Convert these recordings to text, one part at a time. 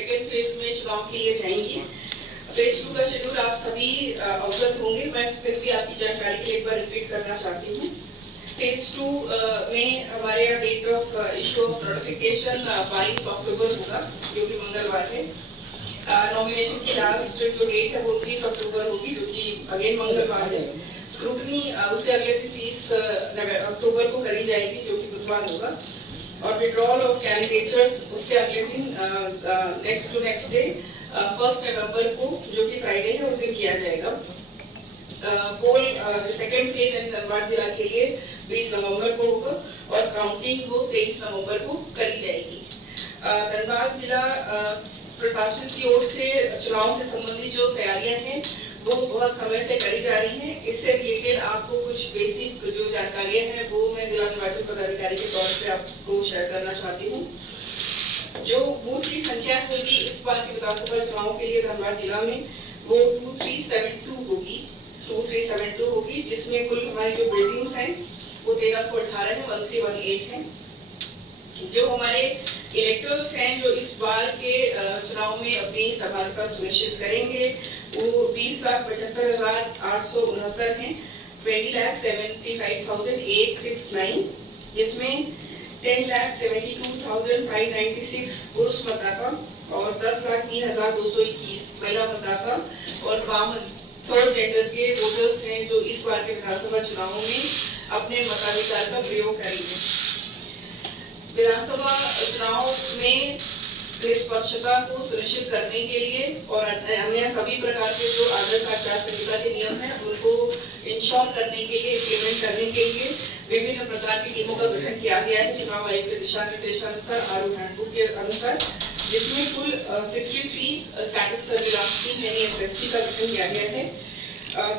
Second phase में चुनाव के लिए जाएंगी। फेज 2 का शेड्यूल आप सभी अवगत होंगे, मैं फिर भी आपकी जानकारी के लिए एक बार रिपीट करना चाहती हूँ। फेज 2 में हमारे यहाँ date of issue of notification 22 अक्टूबर होगा, जो कि मंगलवार है। नॉमिनेशन की लास्ट जो डेट है वो 30 अक्टूबर होगी, जो कि अगेन मंगलवार है। स्क्रूटनी उसके अगले दिन 30 अक्टूबर को करी जाएगी, जो कि बुधवार होगा। और विड्रॉल ऑफ कैंडिडेटर्स उसके अगले दिन नेक्स्ट डे 1 नवंबर को, जो कि फ्राइडे है, उस दिन किया जाएगा। पोल जो सेकेंड फेज है धनबाद जिला के लिए 20 नवंबर को होगा और काउंटिंग वो 23 नवंबर को करी जाएगी। धनबाद जिला प्रशासन की ओर से चुनाव से संबंधित जो तैयारियां हैं वो बहुत समय से करी जा रही हैं। इससे रिलेटेड आपको कुछ बेसिक जो जानकारियां हैं वो मैं जिला निर्वाचन पदाधिकारी के तौर पे आपको शेयर करना चाहती हूँ। जो बूथ की संख्या होगी इस बार के विधानसभा चुनाव के लिए धनबाद जिला में वो 2372 होगी, जिसमें कुल हमारी जो बिल्डिंग्स हैं वो 1318 है, 1318 है। जो हमारे इलेक्टर्स हैं जो इस बार के चुनाव में अपनी सहभागिता सुनिश्चित करेंगे वो 20,75,869 हैं, 20,75,869, जिसमें 10,72,596 पुरुष मतदाता और 10,03,221 महिला मतदाता और 52 थर्ड जेंडर के वोटर्स हैं जो इस बार के विधानसभा चुनावों में अपने मताधिकार का प्रयोग करेंगे। विधानसभा चुनाव में निष्पक्षता को सुनिश्चित करने के लिए और अन्य सभी प्रकार के जो आदर्श आचार संहिता के नियम हैं उनको इंश्योर करने के लिए, इम्प्लीमेंट करने के लिए विभिन्न प्रकार की टीमों का गठन किया गया है चुनाव आयोग के दिशा निर्देशानुसार, आरोप हैंडबुक के अनुसार, जिसमें कुल 63 स्टैटिक सर्विलांस टीम यानी SST का गठन किया गया है।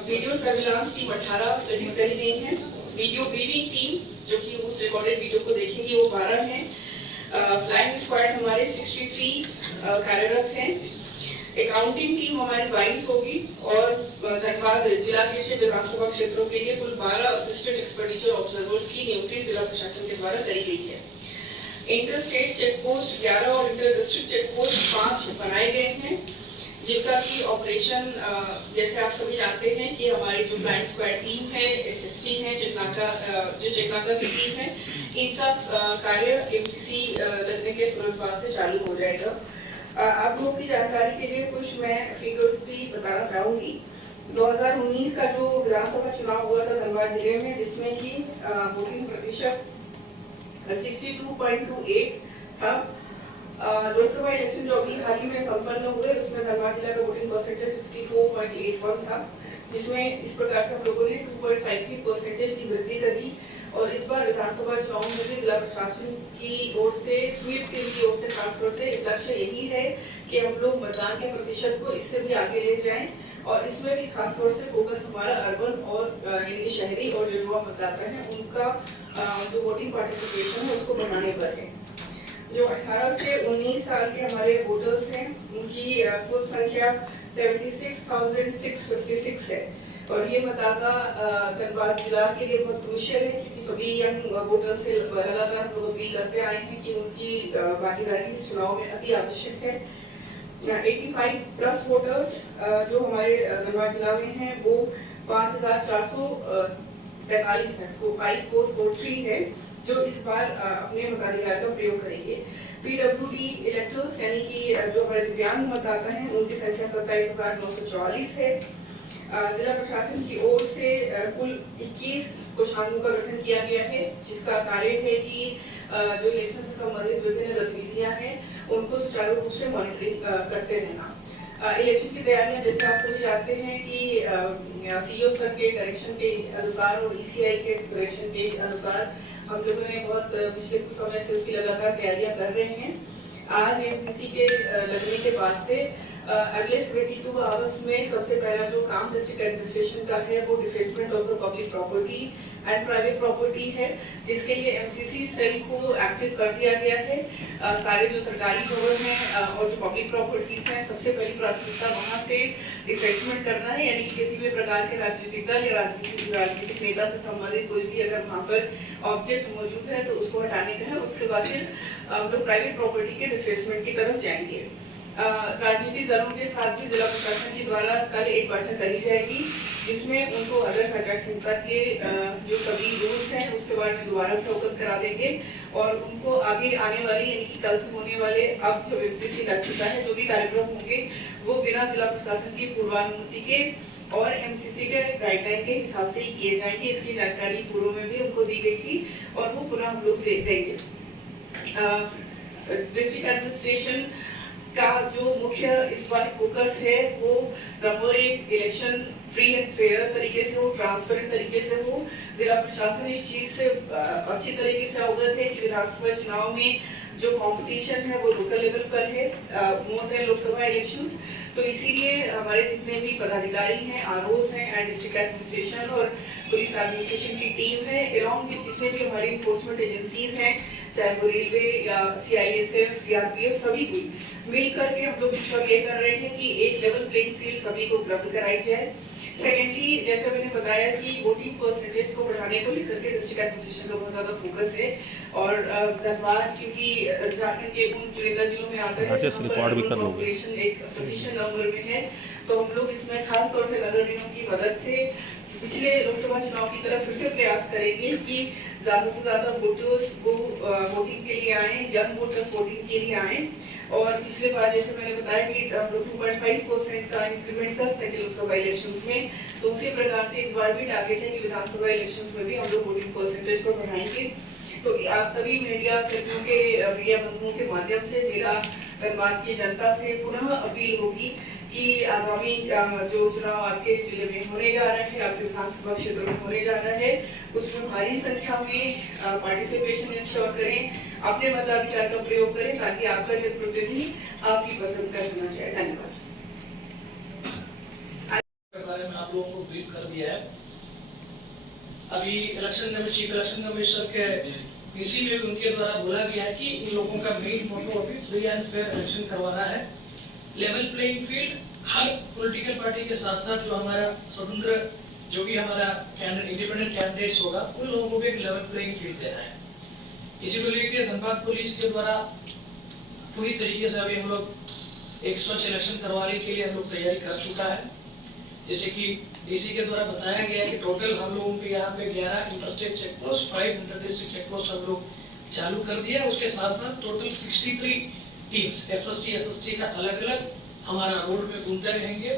वीडियो सर्विलांस टीम 18 गठित करी गई है। वीडियो वीविंग टीम जो कि उस रिकॉर्डेड वीडियो को देखेंगे वो 12 हैं। फ्लाइंग स्क्वाड हमारे 63 कार्यरत हैं। अकाउंटिंग टीम हमारी 22 होगी और धनबाद जिला के विधानसभा क्षेत्रों के लिए कुल 12 असिस्टेंट एक्सपेंडिचर ऑब्जर्वर्स की नियुक्ति जिला प्रशासन के द्वारा करी गई है। इंटर स्टेट चेक पोस्ट 11 और इंटर डिस्ट्रिक्ट चेक पोस्ट 5 बनाए गए हैं, जिनका की ऑपरेशन जैसे आप सभी जानते हैं कि हमारी जो फ्लाइंग स्क्वाड टीम है, SST है, चेकनाका की टीम है, इनका कार्य MCC लगने के तुरंत बाद से चालू हो जाएगा। आप लोगों की जानकारी के लिए कुछ मैं फिगर्स भी बताना चाहूंगी। 2019 का जो विधानसभा चुनाव हुआ था धनबाद जिले में, जिसमें कि वोटिंग प्रतिशत 62.28 था। लोकसभा इलेक्शन जो अभी हाल ही में संपन्न हुए उसमें धनबाद जिला का वोटिंग परसेंटेज 64.81 था, जिसमें इस प्रकार से हम लोगों ने 2.53% की वृद्धि करी। और इस बार विधानसभा चुनाव में भी जिला प्रशासन की ओर से, स्वीप टीम की ओर से खासतौर से लक्ष्य यही है कि हम लोग मतदान के प्रतिशत को इससे भी आगे ले जाएं और इसमें भी खासतौर से फोकस हमारा अर्बन और यानी शहरी और जो युवा मतदाता हैं उनका जो वोटिंग पार्टिसिपेशन है उसको बढ़ाने पर है। जो 18 से 19 साल के हमारे वोटर्स हैं उनकी कुल संख्या 76,656 है और ये मतदाता धनबाद जिला के लिए बहुत क्रूशियल है, क्योंकि सभी यंग वोटर्स से लगातार हम लोग अपील करते आए हैं कि उनकी भागीदारी इस चुनाव में अति आवश्यक है। 85+ वोटर्स जो हमारे धनबाद जिला में हैं वो 5,443 है, 5443 है, जो इस बार अपने मताधिकार का प्रयोग करेंगे। PWD इलेक्टर्स यानी कि जो हमारे दिव्यांग मतदाता हैं उनकी संख्या 27,944 है। जिला प्रशासन की ओर से कुल 21 कोषांगों का गठन किया गया है, जिसका कार्य है कि जो इलेक्शन से संबंधित विभिन्न गतिविधियां हैं उनको सुचारू रूप से मॉनिटरिंग करते रहना। इलेक्शन की तैयारियां जैसे आप सभी जानते हैं कि CO सर के डायरेक्शन के अनुसार और ECI के डायरेक्शन के अनुसार हम लोगों ने बहुत पिछले कुछ समय से उसकी लगातार तैयारियां कर रहे हैं। आज MCC के लगने के बाद से अगले 72 आवर्स में सबसे पहला जो काम डिस्ट्रिक्ट एडमिनिस्ट्रेशन का है वो defacement of the public property and private property है, जिसके लिए MCC सेल को एक्टिव कर दिया गया है। सारे जो सरकारी भवन हैं और जो पब्लिक प्रॉपर्टीज हैं, सबसे पहली प्राथमिकता वहां से डिफेसमेंट करना है, यानी कि किसी भी प्रकार के राजनीतिक दल या राजनीतिक नेता से संबंधित कोई भी अगर वहाँ पर ऑब्जेक्ट मौजूद है तो उसको हटाने का है। उसके बाद फिर हम लोग प्राइवेट प्रॉपर्टी के डिफेसमेंट की तरफ जाएंगे। राजनीतिक दलों के साथ भी जिला प्रशासन के द्वारा कल एक बैठक करी जाएगी, जिसमें उनको आदर्श आचार संहिता के जो सभी रूल्स हैं उसके बारे में दोबारा से अवगत करा देंगे और उनको आगे आने वाले यानी कि कल से होने वाले अब जो एमसीसी लग चुका है जो भी कार्यक्रम होंगे वो बिना जिला प्रशासन की पूर्वानुमति के और एमसीसी के गाइडलाइन के हिसाब से ही किए जाएंगे। इसकी जानकारी पूर्व में भी उनको दी गई थी और वो पुनः हम लोग देंगे। डिस्ट्रिक्ट एडमिनिस्ट्रेशन का जो मुख्य इस बार फोकस है वो नंबर एक इलेक्शन फ्री एंड फेयर तरीके से हो, ट्रांसपेरेंट तरीके से हो। जिला प्रशासन इस चीज से अच्छी तरीके से अवगत है कि विधानसभा चुनाव में जो कंपटीशन है वो लोकल लेवल पर है मोर देन लोकसभा इलेक्शंस। तो इसीलिए हमारे जितने भी पदाधिकारी हैं, आरओस हैं एंड डिस्ट्रिक्ट एडमिनिस्ट्रेशन और पुलिस एडमिनिस्ट्रेशन की टीम है, अलॉन्ग विद जितने भी हमारी इन्फोर्समेंट एजेंसीज हैं, चाहे वो रेलवे या CISF, CRPF, सभी कोई मिल करके हम लोग इंश्योर ये कर रहे हैं कि एक लेवल प्लेइंग फील्ड सभी को उपलब्ध कराई जाए। सेकेंडली, जैसे मैंने बताया कि वोटिंग परसेंटेज को बढ़ाने को लेकर के डिस्ट्रिक्ट एडमिनिस्ट्रेशन का बहुत ज्यादा फोकस है और धनबाद क्योंकि झारखंड के उन चुनिंदा जिलों में आता है पॉपुलेशन एक सफिशिएंट नंबर में है, तो हम लोग इसमें खास तौर से नगर निगम की मदद से पिछले लोकसभा चुनाव की तरफ फिर से प्रयास करेंगे कि ज्यादा से ज्यादा वोटर्स वो वोटिंग के लिए आए, यंग वोटर्स वोटिंग के लिए आए। और पिछले बार जैसे मैंने बताया कि हम लोग 2.5% का इंक्रीमेंट कर सके लोकसभा इलेक्शंस में, तो उसी प्रकार से इस बार भी टारगेट है कि विधानसभा इलेक्शंस में भी हम लोग वोटिंग परसेंटेज को बढ़ाएंगे। तो आप सभी मीडिया बंधुओं के माध्यम से मेरा धनबाद की जनता से पुनः अपील होगी कि आगामी जो चुनाव आपके जिले में होने जा रहा है, आपके विधानसभा क्षेत्र में होने जा रहा है, उसमें भारी संख्या में पार्टिसिपेशन इंश्योर करें, अपने मताधिकार का प्रयोग करें ताकि आपका जनप्रतिनिधि आपकी पसंद का चुना जाए। धन्यवाद। बारे में आप लोगों को ब्रीफ कर दिया है। अभी चीफ इलेक्शन कमिश्नर के पीसी में उनके द्वारा बोला गया है कि इन लोगों का मेन मोटो अभी फ्री एंड फेयर इलेक्शन करवाना है, लेवल प्लेइंग फील्ड। हर पॉलिटिकल पार्टी के साथ साथ जो हमारा स्वतंत्र जो भी हमारा इंडिपेंडेंट कैंडिडेट्स होगा उन लोगों को भी एक लेवल प्लेइंग फील्ड देना है। इसी को लेकर धनबाद पुलिस के द्वारा पूरी तरीके से अभी हम लोग एक स्वच्छ इलेक्शन करवाने के लिए हम लोग तैयारी कर चुका है। जैसे कि डीसी के द्वारा बताया गया कि टोटल हम लोगों के यहाँ पे 11 interstate check post, 5 inter district check post हम लोग चालू कर दिया। उसके साथ साथ टोटल 63 टीम्स FST SST का अलग अलग हमारा रोड में घूमते रहेंगे।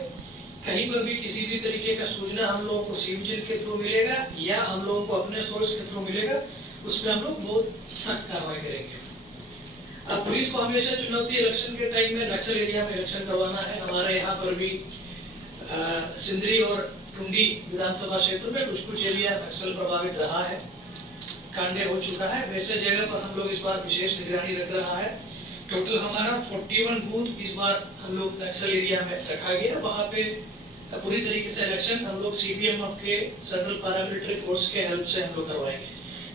कहीं पर भी किसी भी तरीके का सूचना हम लोगों को सिविजिल के थ्रू मिलेगा या हम लोगों को अपने सोर्स के थ्रू मिलेगा, उसमें हम लोग बहुत सख्त कार्रवाई करेंगे। अब पुलिस को हमेशा चुनौती इलेक्शन के टाइम में नक्सल एरिया में इलेक्शन करवाना है। हमारे यहाँ पर भी सिंदरी और टुंडी विधानसभा क्षेत्र में कुछ एरिया नक्सल प्रभावित रहा है, कांडे हो चुका है। वैसे जगह पर हम लोग इस बार विशेष निगरानी रख रहा है। टोटल हमारा 41 बूथ इस बार हम लोग नक्सल एरिया में रखा गया। वहाँ पे पूरी तरीके से इलेक्शन हम लोग CPMF के सेंट्रल पैरामिलिट्री फोर्स के हेल्प से हम लोग करवाएंगे।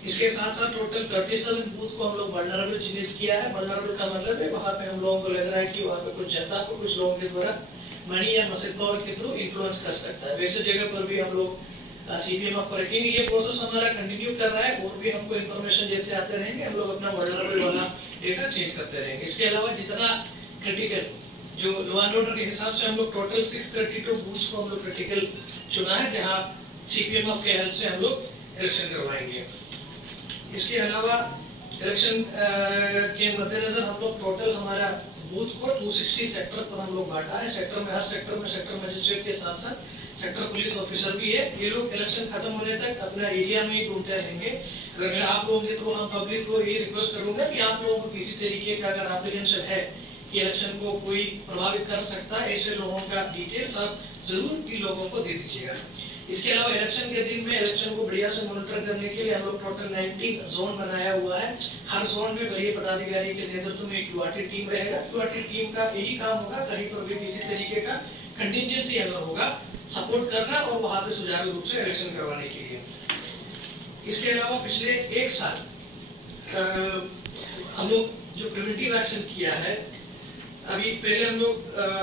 इसके साथ साथ टोटल 37 बूथ को हम लोग वल्नरेबल चिन्हित किया है। वल्नरेबल का मतलब है वहाँ पे हम लोगों को लग रहा है कि वहाँ पे कुछ जनता को कुछ लोगों के द्वारा मनी या मसल पावर के थ्रू इन्फ्लुएंस कर सकता है। वैसे जगह पर भी हम लोग CPMF पर रखेंगे। ये प्रोसेस हमारा कंटिन्यू कर रहा है और भी हमको इन्फॉर्मेशन जैसे आते रहेंगे हम लोग अपना वल्नरेबल वाला डेटा चेंज करते रहेंगे। इसके अलावा जितना क्रिटिकल जो लॉ एंड ऑर्डर के हिसाब से हम लोग टोटल 632 बूथ्स को हम लोग क्रिटिकल चुना है जहाँ CPMF के हेल्प से हम लोग इलेक्शन करवाएंगे। इसके अलावा इलेक्शन के मद्देनजर हम लोग टोटल हमारा बूथ को 260 सेक्टर पर हम लोग बांटा है। सेक्टर में हर सेक्टर में सेक्टर मजिस्ट्रेट के साथ साथ सेक्टर पुलिस ऑफिसर भी है। ये लोग इलेक्शन खत्म होने तक अपना एरिया में ही घूमते रहेंगे। अगर आप लोगों के थ्रू हम पब्लिक को ये रिक्वेस्ट करूंगा कि आप लोगों को किसी तरीके का अगर एप्लीकेशन है कि इलेक्शन को कोई प्रभावित कर सकता है, ऐसे लोगों का डिटेल्स आप जरूर इन लोगों को दे दीजिएगा। इसके अलावा इलेक्शन के दिन में इलेक्शन को बढ़िया से मॉनिटर करने के लिए हम लोग टोटल 19 जोन बनाया हुआ है। हर जोन में वरीय पदाधिकारी के नेतृत्व में एक QRT टीम रहेगा। QRT टीम का यही काम होगा कहीं पर भी किसी तरीके का कंटिजेंसी अगर होगा सपोर्ट करना और वहां पे सुचारू रूप से इलेक्शन करवाने के लिए। इसके अलावा पिछले एक साल हम लोग जो प्रिवेंटिव एक्शन किया है, अभी पहले हम लोग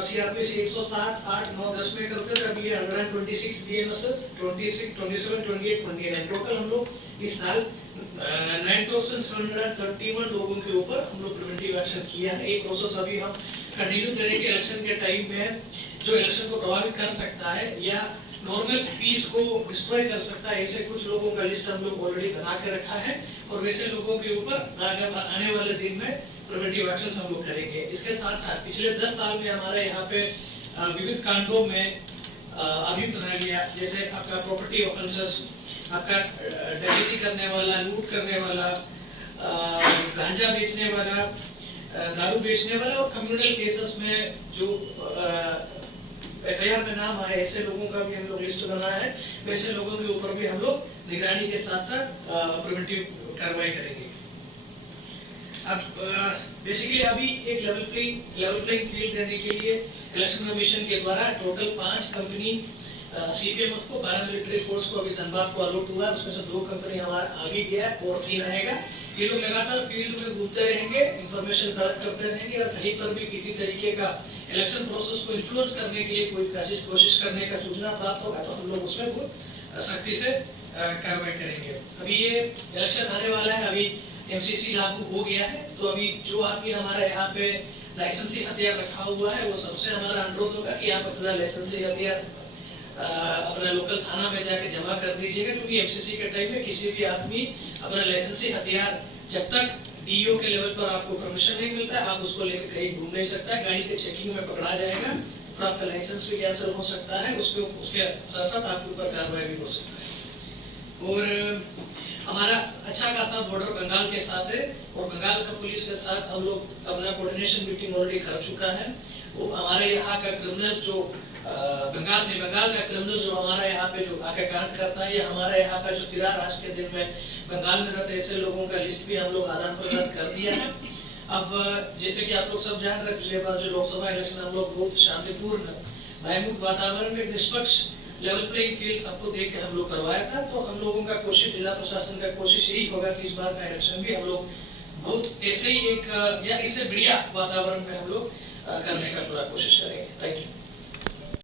CRPC 107, 8, 9, 10 में करते थे। अभी 126 DMSS, 26, 27, 28, 29 टोटल हम लोग इस साल 9731 लोगों के ऊपर हम लोग प्रिवेंटिव एक्शन किया है। एक प्रोसेस अभी हम कंटिन्यू करेंगे इलेक्शन के टाइम में जो इलेक्शन को प्रभावित कर सकता है या नॉर्मल पीस को डिस्ट्रॉय कर सकता है, ऐसे कुछ लोगों का लिस्ट हम लोग ऑलरेडी बना के रखा है और वैसे लोगों के ऊपर आने वाले दिन में प्रिवेंटिव एक्शन हम लोग करेंगे। इसके साथ साथ पिछले 10 साल में हमारे यहाँ पे विविध कांडों में अभियुक्त रह गया, जैसे आपका प्रॉपर्टी ऑफेंसेस, आपका डकैती करने वाला, लूट करने वाला, गांजा बेचने वाला, दारू बेचने वाला और कम्युनल केसेस में जो एफआईआर में नाम आए ऐसे लोगों का भी हम लोग लिस्ट बनाया है। वैसे लोगों के ऊपर भी हम लोग निगरानी के साथ साथ प्रिवेंटिव कार्रवाई करेंगे। अब बेसिकली अभी एक लेवल प्लेइंग फील्ड देने के लिए इलेक्शन कमीशन के द्वारा टोटल 5 कंपनी सीपीएम को, पैरामिलिट्री फोर्स को अभी धनबाद को अलॉट हुआ है, उसमें से 2 कंपनी हमारा आगे गया और 3 आएगा। ये लोग लगातार फील्ड में घूमते रहेंगे, इंफॉर्मेशन कलेक्ट करते रहेंगे और कहीं पर भी किसी तरीके का इलेक्शन प्रोसेस को इन्फ्लुएंस करने के लिए कोई कोशिश करने का सूचना प्राप्त होगा तो हम लोग उसमें बहुत सख्ती से कार्रवाई करेंगे। अभी ये इलेक्शन आने वाला है, अभी एमसीसी लागू हो गया है, तो अभी जो आदमी हमारे यहाँ पे लाइसेंसी हथियार रखा हुआ है वो सबसे हमारा अनुरोध होगा कि आप अपना लाइसेंसी हथियार अपना लोकल थाना में जाके जमा कर दीजिएगा, क्योंकि एमसीसी के टाइम में किसी भी आदमी अपना लाइसेंसी हथियार जब तक डीओ के लेवल पर आपको परमिशन नहीं मिलता है आप उसको लेकर कहीं घूम नहीं सकता, गाड़ी के चेकिंग में पकड़ा जाएगा और आपका लाइसेंस भी कैंसिल हो सकता है, उसके साथ साथ आपके ऊपर कार्रवाई भी हो सकता है। और हमारा अच्छा खासा बॉर्डर बंगाल के साथ है और बंगाल का पुलिस के साथ हम लोग अपना कोऑर्डिनेशन मीटिंग ऑलरेडी कर चुका है। वो हमारे यहाँ का क्रिमिनल्स जो बंगाल का क्रिमिनल जो हमारे यहाँ पे जो आके कांड करता है या हमारे यहाँ का जो फिरार आज के दिन में बंगाल में रहते ऐसे लोगों का लिस्ट भी हम लोग आदान प्रदान कर दिया है। अब जैसे कि आप लोग सब जान रहे हैं, पिछले बार जो लोकसभा इलेक्शन हम लोग बहुत शांतिपूर्ण भयमुक्त वातावरण में निष्पक्ष लेवल प्लेइंग फील्ड सबको देख के हम लोग करवाया था, तो हम लोगों का कोशिश, जिला प्रशासन का कोशिश यही होगा कि इस बार का इलेक्शन भी हम लोग बहुत ऐसे ही एक या इससे बढ़िया वातावरण में हम लोग करने का पूरा कोशिश करेंगे। Thank you.